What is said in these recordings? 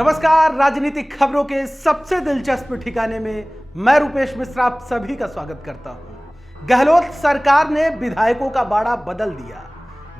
नमस्कार, राजनीतिक खबरों के सबसे दिलचस्प ठिकाने में मैं रुपेश मिश्रा आप सभी का स्वागत करता हूं। गहलोत सरकार ने विधायकों का बाड़ा बदल दिया,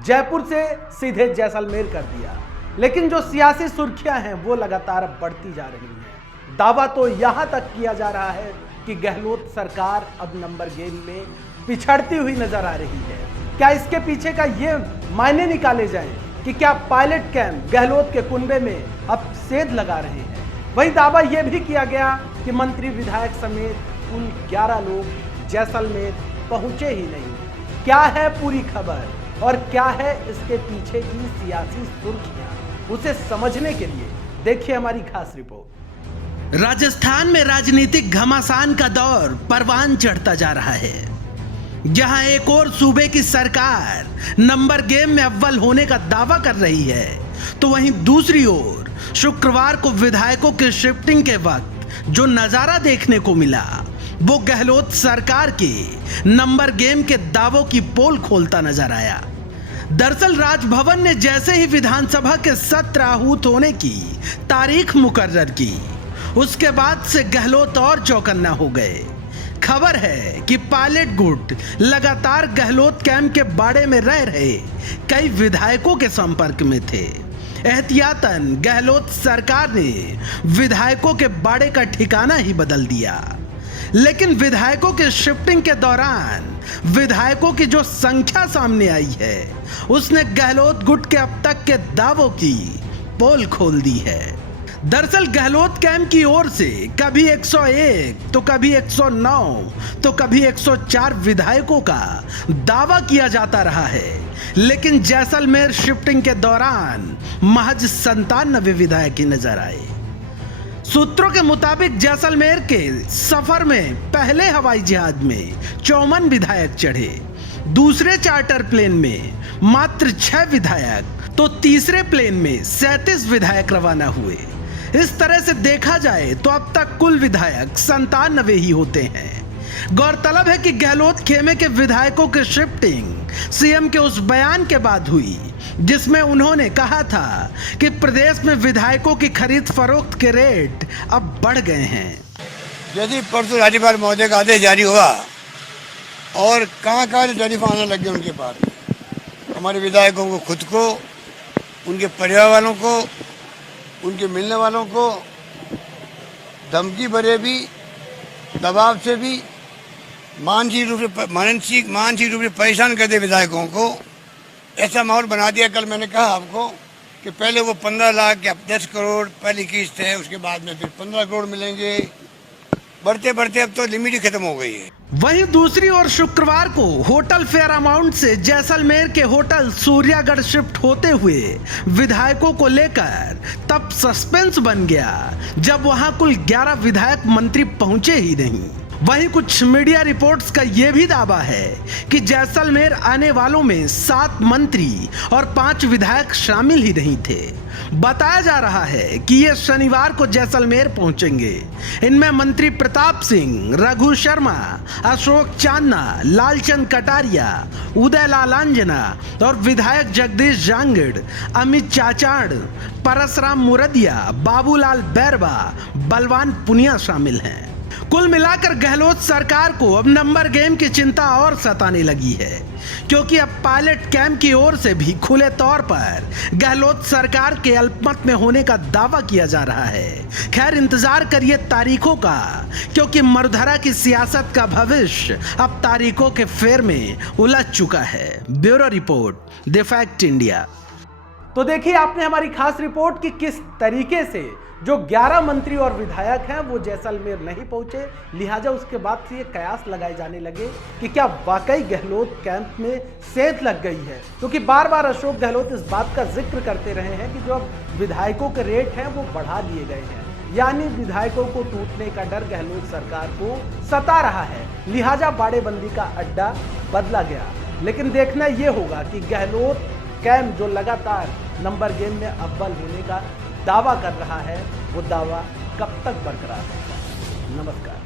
जयपुर से सीधे जैसलमेर कर दिया, लेकिन जो सियासी सुर्खियां हैं वो लगातार बढ़ती जा रही हैं। दावा तो यहां तक किया जा रहा है कि गहलोत सरकार अब नंबर गेम में पिछड़ती हुई नजर आ रही है। क्या इसके पीछे का ये मायने निकाले जाएं कि क्या पायलट कैंप गहलोत के कुनबे में अब सेध लगा रहे हैं? वही दावा यह भी किया गया कि मंत्री विधायक समेत कुल 11 लोग जैसलमेर पहुंचे ही नहीं। क्या है पूरी खबर और क्या है इसके पीछे की सियासी सुर्खियां, उसे समझने के लिए देखिए हमारी खास रिपोर्ट। राजस्थान में राजनीतिक घमासान का दौर परवान चढ़ता जा रहा है, जहां एक और सूबे की सरकार नंबर गेम में अव्वल होने का दावा कर रही है, तो वहीं दूसरी ओर शुक्रवार को विधायकों के शिफ्टिंग के वक्त जो नजारा देखने को मिला वो गहलोत सरकार के नंबर गेम के दावों की पोल खोलता नजर आया। दरअसल राजभवन ने जैसे ही विधानसभा के सत्र आहूत होने की तारीख मुकर्रर की, उसके बाद से गहलोत और चौकन्ना हो गए। खबर है कि पायलट गुट लगातार गहलोत कैंप के बाड़े में रह रहे कई विधायकों के संपर्क में थे। एहतियातन गहलोत सरकार ने विधायकों के बाड़े का ठिकाना ही बदल दिया, लेकिन विधायकों के शिफ्टिंग के दौरान विधायकों की जो संख्या सामने आई है उसने गहलोत गुट के अब तक के दावों की पोल खोल दी है। दरअसल गहलोत कैंप की ओर से कभी 101 तो कभी 109 तो कभी 104 विधायकों का दावा किया जाता रहा है, लेकिन जैसलमेर शिफ्टिंग के दौरान महज 97 विधायक ही नजर आए। सूत्रों के मुताबिक जैसलमेर के सफर में पहले हवाई जहाज में 54 विधायक चढ़े, दूसरे चार्टर प्लेन में मात्र 6 विधायक तो तीसरे प्लेन में 37 विधायक रवाना हुए। इस तरह से देखा जाए तो अब तक कुल विधायक 97 ही होते हैं। गौरतलब है कि गहलोत खेमे के विधायकों की शिफ्टिंग सीएम के उस बयान के बाद हुई जिसमें उन्होंने कहा था कि प्रदेश में विधायकों की खरीद फरोख्त के रेट अब बढ़ गए हैं। यदि परसों राज्यपाल महोदय का आदेश जारी हुआ और कहाँ टेलीफोन आने लग गए उनके पास, हमारे विधायकों को खुद को, उनके परिवार वालों को, उनके मिलने वालों को धमकी भरे भी, दबाव से भी मानसिक रूप से परेशान कर दे विधायकों को। ऐसा माहौल बना दिया। कल मैंने कहा आपको कि पहले वो 15 लाख या 10 करोड़ पहली किस्त है, उसके बाद में फिर 15 करोड़ मिलेंगे, बढ़ते बढ़ते अब तो लिमिट ही खत्म हो गई है। वहीं दूसरी ओर शुक्रवार को होटल फेयर अमाउंट से जैसलमेर के होटल सूर्यागढ़ शिफ्ट होते हुए विधायकों को लेकर तब सस्पेंस बन गया जब वहां कुल 11 विधायक मंत्री पहुंचे ही नहीं। वहीं कुछ मीडिया रिपोर्ट्स का यह भी दावा है कि जैसलमेर आने वालों में 7 मंत्री और 5 विधायक शामिल ही नहीं थे। बताया जा रहा है कि ये शनिवार को जैसलमेर पहुंचेंगे। इनमें मंत्री प्रताप सिंह, रघु शर्मा, अशोक चांदना, लालचंद कटारिया, उदय लाल अंजना और विधायक जगदीश जांगड़, अमित चाचाड़, परसराम मुरदिया, बाबूलाल बैरवा, बलवान पुनिया शामिल हैं। कुल मिलाकर गहलोत सरकार को अब नंबर गेम की चिंता और सताने लगी है, क्योंकि अब पायलट कैंप की ओर से भी खुले तौर पर गहलोत सरकार के अल्पमत में होने का दावा किया जा रहा है। खैर, इंतजार करिए तारीखों का, क्योंकि मरुधरा की सियासत का भविष्य अब तारीखों के फेर में उलझ चुका है। Bureau report, the fact India. तो देखिए आपने हमारी खास रिपोर्ट कि किस तरीके से जो 11 मंत्री और विधायक हैं वो जैसलमेर नहीं पहुंचे, लिहाजा उसके बाद से ये कयास लगाए जाने लगे कि क्या वाकई गहलोत कैंप में सेंध लग गई है, क्योंकि बार बार अशोक गहलोत इस बात का जिक्र करते रहे हैं कि जो अब विधायकों के रेट हैं वो बढ़ा दिए गए हैं, यानी विधायकों को टूटने का डर गहलोत सरकार को सता रहा है, लिहाजा बाड़ेबंदी का अड्डा बदला गया। लेकिन देखना यह होगा कि गहलोत कैंप जो लगातार नंबर गेम में अव्वल होने का दावा कर रहा है वो दावा कब तक बरकरार रहेगा। नमस्कार।